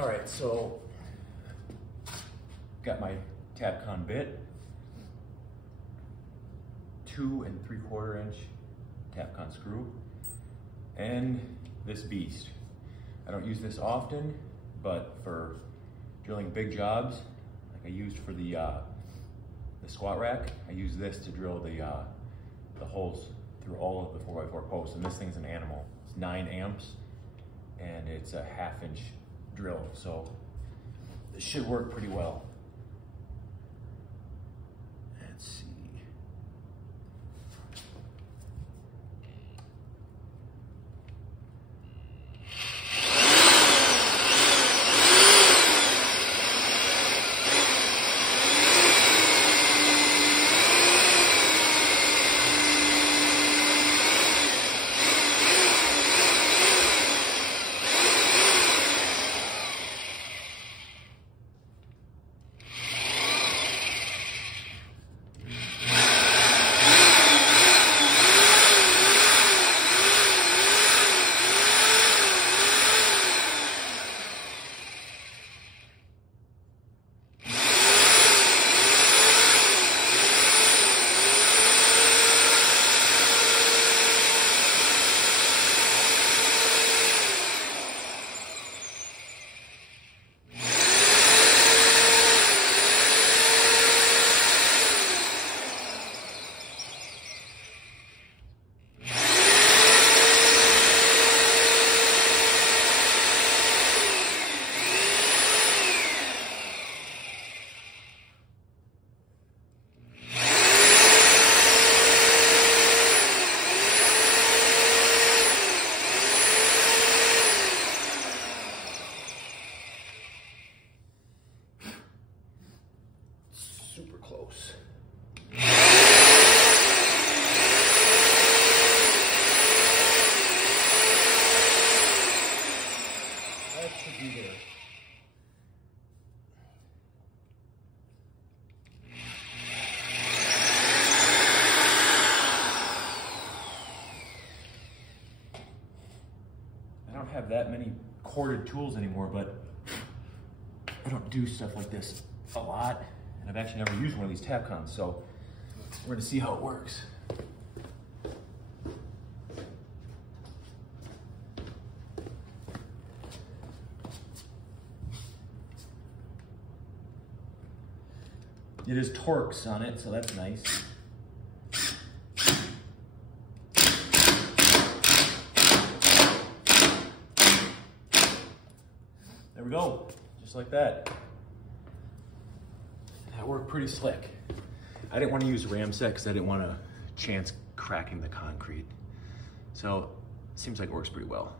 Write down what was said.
All right, so got my Tapcon bit, 2 3/4 inch Tapcon screw, and this beast. I don't use this often, but for drilling big jobs, like I used for the squat rack, I use this to drill the holes through all of the 4x4 posts. And this thing's an animal. It's 9 amps, and it's a 1/2 inch drill, so this should work pretty well. Let's see. Super close. That should be there. I don't have that many corded tools anymore, but I don't do stuff like this a lot. And I've actually never used one of these Tapcons, so we're gonna see how it works. It is Torx on it, so that's nice. There we go, just like that. That worked pretty slick. I didn't want to use ram set because I didn't want to chance cracking the concrete. So it seems like it works pretty well.